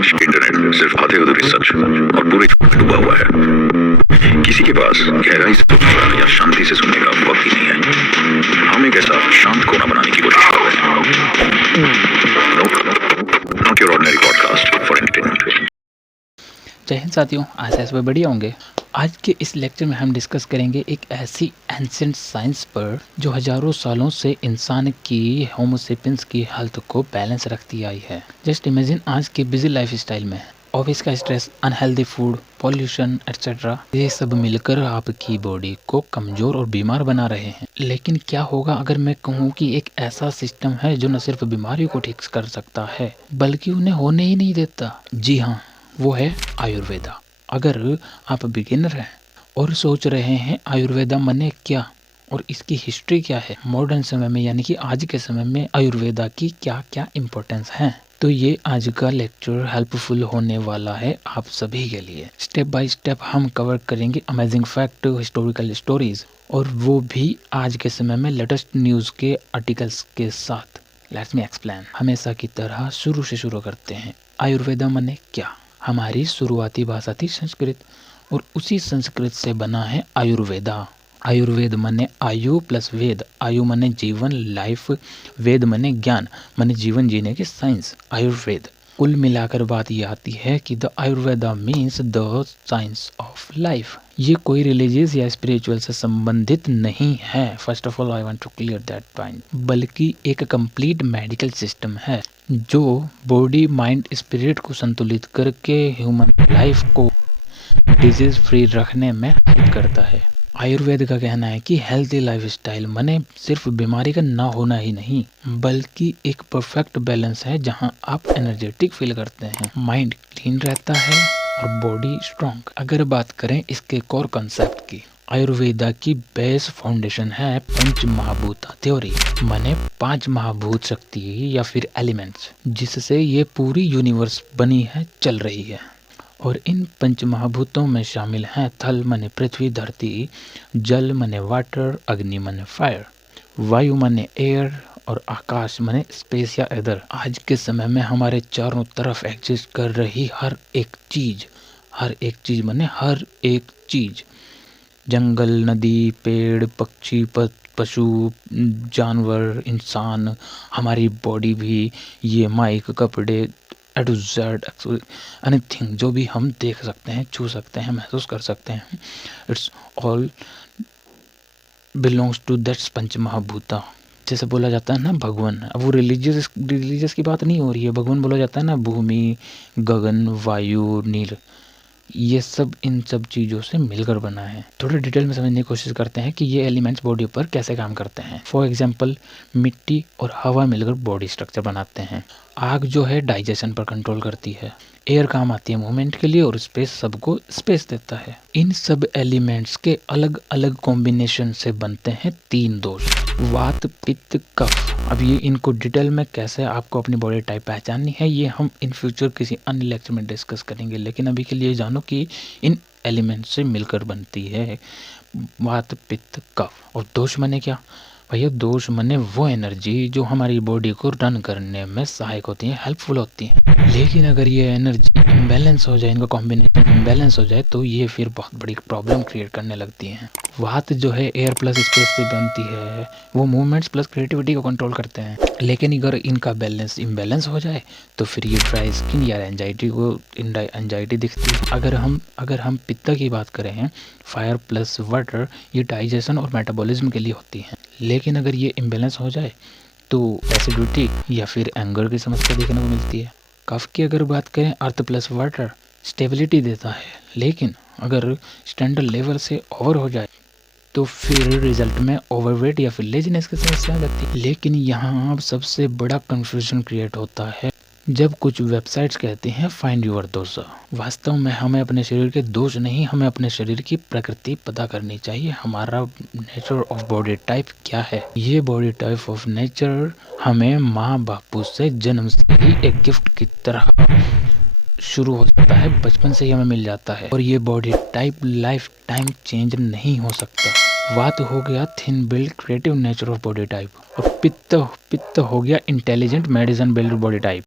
आज इंटरनेट सिर्फ आधे अधूरे सच और पूरे झूठ में डूबा हुआ है। किसी के पास गहराई से सुनने या शांति से सुनने का वक्त ही नहीं है। हम एक ऐसा शांत कोना बनाने की कोशिश कर रहे हैं। Not your ordinary podcast for entertainment. जय हिंद साथियों, आशा है बढ़िया होंगे। आज के इस लेक्चर में हम डिस्कस करेंगे एक ऐसी एंशिएंट साइंस पर जो हजारों सालों से इंसान की होमो सेपियंस की हेल्थ को बैलेंस रखती आई है। जस्ट इमेजिन आज की बिजी लाइफ स्टाइल में ऑफिस का stress, unhealthy food, pollution etcetera, ये सब मिलकर आपकी बॉडी को कमजोर और बीमार बना रहे हैं। लेकिन क्या होगा अगर मैं कहूँ कि एक ऐसा सिस्टम है जो न सिर्फ बीमारियों को ठीक कर सकता है बल्कि उन्हें होने ही नहीं देता। जी हाँ, वो है आयुर्वेदा। अगर आप बिगिनर हैं और सोच रहे हैं आयुर्वेदा माने क्या और इसकी हिस्ट्री क्या है, मॉडर्न समय में यानी कि आज के समय में आयुर्वेदा की क्या क्या इम्पोर्टेंस है, तो ये आज का लेक्चर हेल्पफुल होने वाला है आप सभी के लिए। स्टेप बाय स्टेप हम कवर करेंगे अमेजिंग फैक्ट, हिस्टोरिकल स्टोरीज, और वो भी आज के समय में लेटेस्ट न्यूज़ के आर्टिकल्स के साथ। Let's me explain. हमेशा की तरह शुरू से शुरू करते हैं। आयुर्वेदा माने क्या? हमारी शुरुआती भाषा थी संस्कृत और उसी संस्कृत से बना है आयुर्वेदा। आयुर्वेद माने आयु प्लस वेद। आयु माने जीवन, लाइफ, वेद माने ज्ञान, माने जीवन जीने की साइंस, आयुर्वेद। कुल मिलाकर बात ये आती है कि the Ayurveda means the science of life. ये कोई रिलीजियस या स्पिरिचुअल से संबंधित नहीं है। First of all I want to clear that point. बल्कि एक कंप्लीट मेडिकल सिस्टम है जो बॉडी, माइंड, स्पिरिट को संतुलित करके ह्यूमन लाइफ को डिजीज फ्री रखने में हेल्प करता है। आयुर्वेद का कहना है कि हेल्थी लाइफस्टाइल माने सिर्फ बीमारी का ना होना ही नहीं बल्कि एक परफेक्ट बैलेंस है जहां आप एनर्जेटिक फील करते हैं, माइंड क्लीन रहता है और बॉडी स्ट्रांग। अगर बात करें इसके कोर कॉन्सेप्ट की, आयुर्वेदा की बेस फाउंडेशन है पंच महाभूता थ्योरी, माने 5 महाभूत शक्ति या फिर एलिमेंट्स जिससे ये पूरी यूनिवर्स बनी है, चल रही है। और इन पंच महाभूतों में शामिल हैं थल माने पृथ्वी धरती, जल माने वाटर, अग्नि माने फायर, वायु माने एयर और आकाश माने स्पेस या एदर। आज के समय में हमारे चारों तरफ एग्जिस्ट कर रही हर एक चीज माने हर एक चीज, जंगल, नदी, पेड़, पक्षी, पशु, जानवर, इंसान, हमारी बॉडी भी, ये माइक, कपड़े, A to Z, एनीथिंग जो भी हम देख सकते हैं, छू सकते हैं, महसूस कर सकते हैं, it's all belongs to that's पंच महाभूता। जैसे बोला जाता है ना भगवान, अब वो रिलीजियस की बात नहीं हो रही है। भगवान बोला जाता है ना भूमि, गगन, वायु, नील, ये सब इन सब चीज़ों से मिलकर बना है। थोड़ा डिटेल में समझने की कोशिश करते हैं कि ये एलिमेंट्स बॉडी पर कैसे काम करते हैं। फॉर एग्जांपल, मिट्टी और हवा मिलकर बॉडी स्ट्रक्चर बनाते हैं। आग जो है डाइजेशन पर कंट्रोल करती है। एयर काम आती है मूवमेंट के लिए और स्पेस सबको स्पेस देता है। इन सब एलिमेंट्स के अलग अलग कॉम्बिनेशन से बनते हैं 3 दोष, वात, पित्त, कफ। अब ये इनको डिटेल में कैसे आपको अपनी बॉडी टाइप पहचाननी है ये हम इन फ्यूचर किसी अन्य लेक्चर में डिस्कस करेंगे। लेकिन अभी के लिए जानो कि इन एलिमेंट्स से मिलकर बनती है वात, पित्त, कफ। और दोष माने क्या भैया? दोष माने वो एनर्जी जो हमारी बॉडी को रन करने में सहायक होती है, हेल्पफुल होती है। लेकिन अगर ये एनर्जी इम्बैलेंस हो जाए, इनका कॉम्बिनेशन इम्बैलेंस हो जाए तो ये फिर बहुत बड़ी प्रॉब्लम क्रिएट करने लगती हैं। वात जो है एयर प्लस स्पेस से बनती है, वो मूवमेंट्स प्लस क्रिएटिविटी को कंट्रोल करते हैं। लेकिन अगर इनका बैलेंस इम्बैलेंस हो जाए तो फिर ये ड्राई स्किन या एंजाइटी दिखती है। अगर हम पित्त की बात करें, फायर प्लस वाटर, ये डाइजेशन और मेटाबॉलिज्म के लिए होती है। लेकिन अगर ये इम्बैलेंस हो जाए तो एसिडिटी या फिर एंगर की समस्या देखने को मिलती है। कफ की अगर बात करें, अर्थ प्लस वाटर स्टेबिलिटी देता है, लेकिन अगर स्टैंडर्ड लेवल से ओवर हो जाए तो फिर रिजल्ट में ओवरवेट या फिर लेजीनेस की समस्या आ जाती है। लेकिन यहाँ सबसे बड़ा कंफ्यूजन क्रिएट होता है जब कुछ वेबसाइट्स कहती हैं फाइंड योर दोषा। वास्तव में हमें अपने शरीर के दोष नहीं, हमें अपने शरीर की प्रकृति पता करनी चाहिए। हमारा नेचर ऑफ बॉडी टाइप क्या है? ये बॉडी टाइप ऑफ नेचर हमें माँ बापू से जन्म से ही एक गिफ्ट की तरह शुरू हो जाता है, बचपन से ही हमें मिल जाता है। और ये body type life time change नहीं हो सकता। वात हो गया thin build creative nature of body type, और पित्त हो गया intelligent medicine build body type.